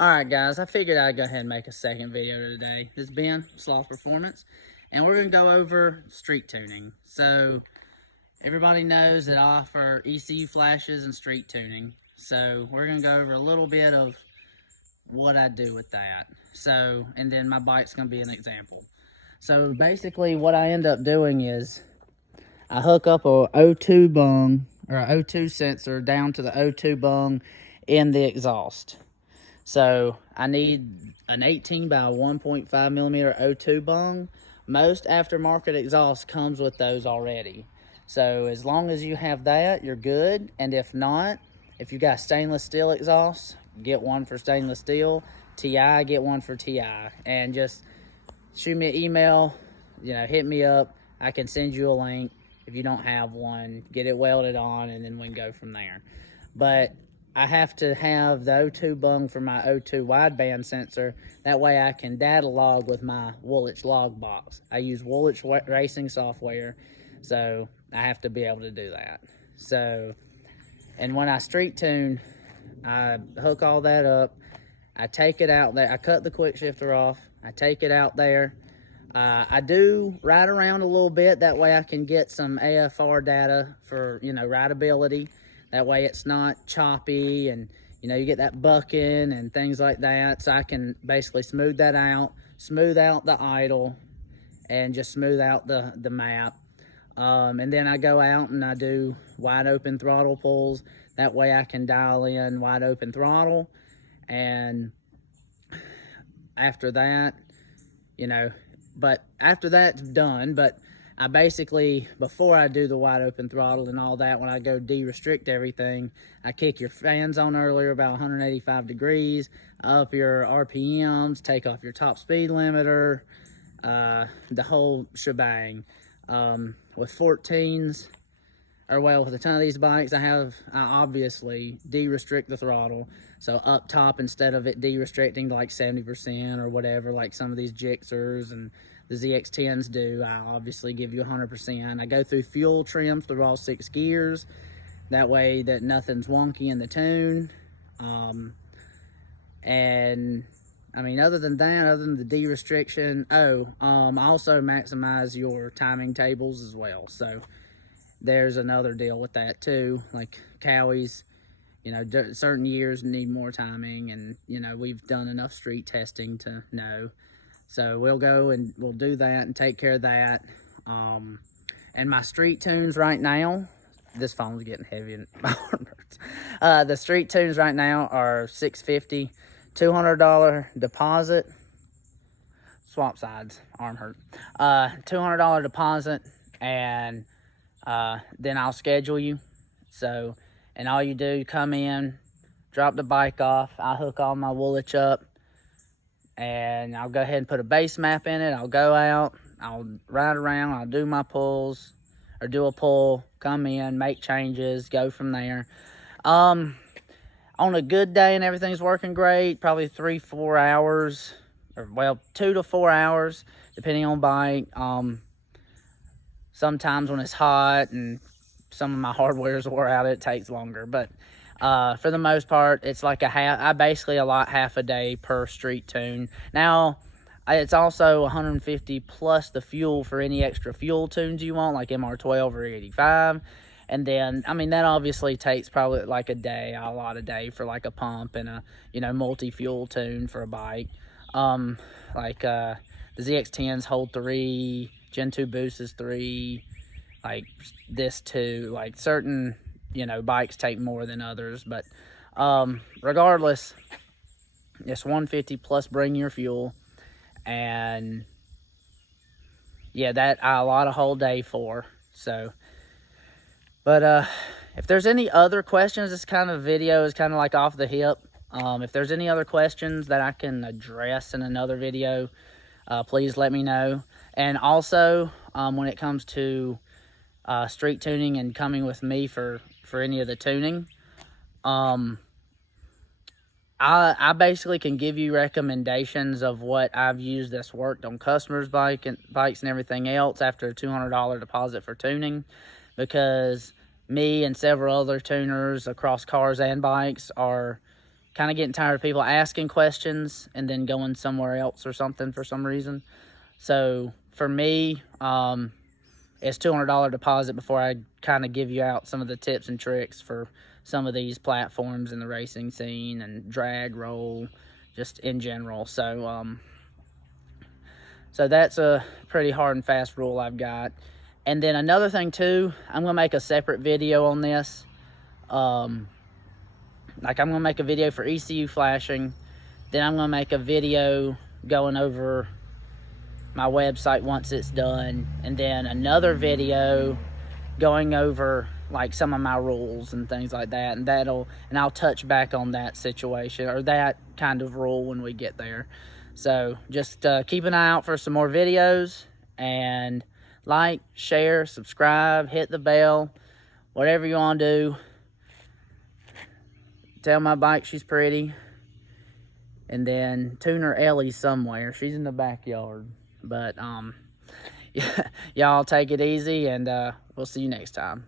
Alright guys, I figured I'd go ahead and make a second video today. This is Ben, Sloth Performance, and we're going to go over street tuning. So, everybody knows that I offer ECU flashes and street tuning. So, we're going to go over a little bit of what I do with that. So, and then my bike's going to be an example. So, basically what I end up doing is I hook up a O2 bung, or an O2 sensor down to the O2 bung in the exhaust. So I need an 18 by 1.5 millimeter O2 bung. Most aftermarket exhaust comes with those already. So as long as you have that, you're good. And if not, if you got stainless steel exhaust, get one for stainless steel. TI, get one for TI. And just shoot me an email, hit me up. I can send you a link. If you don't have one, get it welded on, and then we can go from there. But I have to have the O2 bung for my O2 wideband sensor. That way I can data log with my Woolwich log box. I use Woolwich racing software, so I have to be able to do that. So, and when I street tune, I hook all that up. I take it out there. I cut the quick shifter off. I take it out there. I do ride around a little bit. That way I can get some AFR data for, rideability. That way it's not choppy and, you get that bucking and things like that. So I can basically smooth that out, smooth out the idle, and just smooth out the map. And then I go out and I do wide open throttle pulls. That way I can dial in wide open throttle. And after that, but after that's done, but I basically, before I do the wide open throttle and all that, when I go de-restrict everything, I kick your fans on earlier about 185 degrees, up your RPMs, take off your top speed limiter, the whole shebang. With 14s, or well, with a ton of these bikes, I obviously de-restrict the throttle. So up top, instead of it de-restricting to like 70% or whatever, like some of these Gixxers and the ZX10s do, I obviously give you 100%. I go through fuel trims through all 6 gears. That way that nothing's wonky in the tune. And I mean, other than that, other than the de-restriction, I also maximize your timing tables as well. So there's another deal with that too. Like Cowies, certain years need more timing, and we've done enough street testing to know. So we'll go and we'll do that and take care of that. And my street tunes right now, this phone's getting heavy and my arm hurts. The street tunes right now are $650, $200 deposit. Swap sides, arm hurt. $200 deposit, and then I'll schedule you. So, and all you do, come in, drop the bike off. I hook all my Woolwich up, and I'll go ahead and put a base map in it. I'll go out, I'll ride around, I'll do my pulls, or do a pull, come in, make changes, go from there. On a good day and everything's working great, probably 3-4 hours, or well, 2 to 4 hours, depending on bike. Sometimes when it's hot and some of my hardware's wore out, it takes longer. But for the most part, it's like I basically allot half a day per street tune. Now, it's also 150 plus the fuel for any extra fuel tunes you want, like MR12 or 85. And then, I mean, that obviously takes probably like a day. I allot a day for like a pump and a, multi-fuel tune for a bike. The ZX10s hold 3, Gen 2 Boost is 3, like this 2, like certain, bikes take more than others, but regardless, it's 150 plus bring your fuel. And yeah, that I allot a whole day for. So, but if there's any other questions, this kind of video is kind of like off the hip. If there's any other questions that I can address in another video, please let me know. And also, when it comes to street tuning and coming with me for any of the tuning, I basically can give you recommendations of what I've used that's worked on customers' bikes and everything else after a $200 deposit for tuning, because me and several other tuners across cars and bikes are kind of getting tired of people asking questions and then going somewhere else or something for some reason. So for me, it's $200 deposit before I kind of give you out some of the tips and tricks for some of these platforms in the racing scene and drag, roll, just in general. So so that's a pretty hard and fast rule I've got. And then another thing too, I'm gonna make a separate video on this. Like I'm gonna make a video for ECU flashing, then I'm gonna make a video going over my website once it's done, and then another video going over like some of my rules and things like that, and I'll touch back on that situation or that kind of rule when we get there. So just keep an eye out for some more videos, and like, share, subscribe, hit the bell, whatever you want to do. Tell my bike she's pretty, and then tuner Ellie somewhere. She's in the backyard. But y'all take it easy, and we'll see you next time.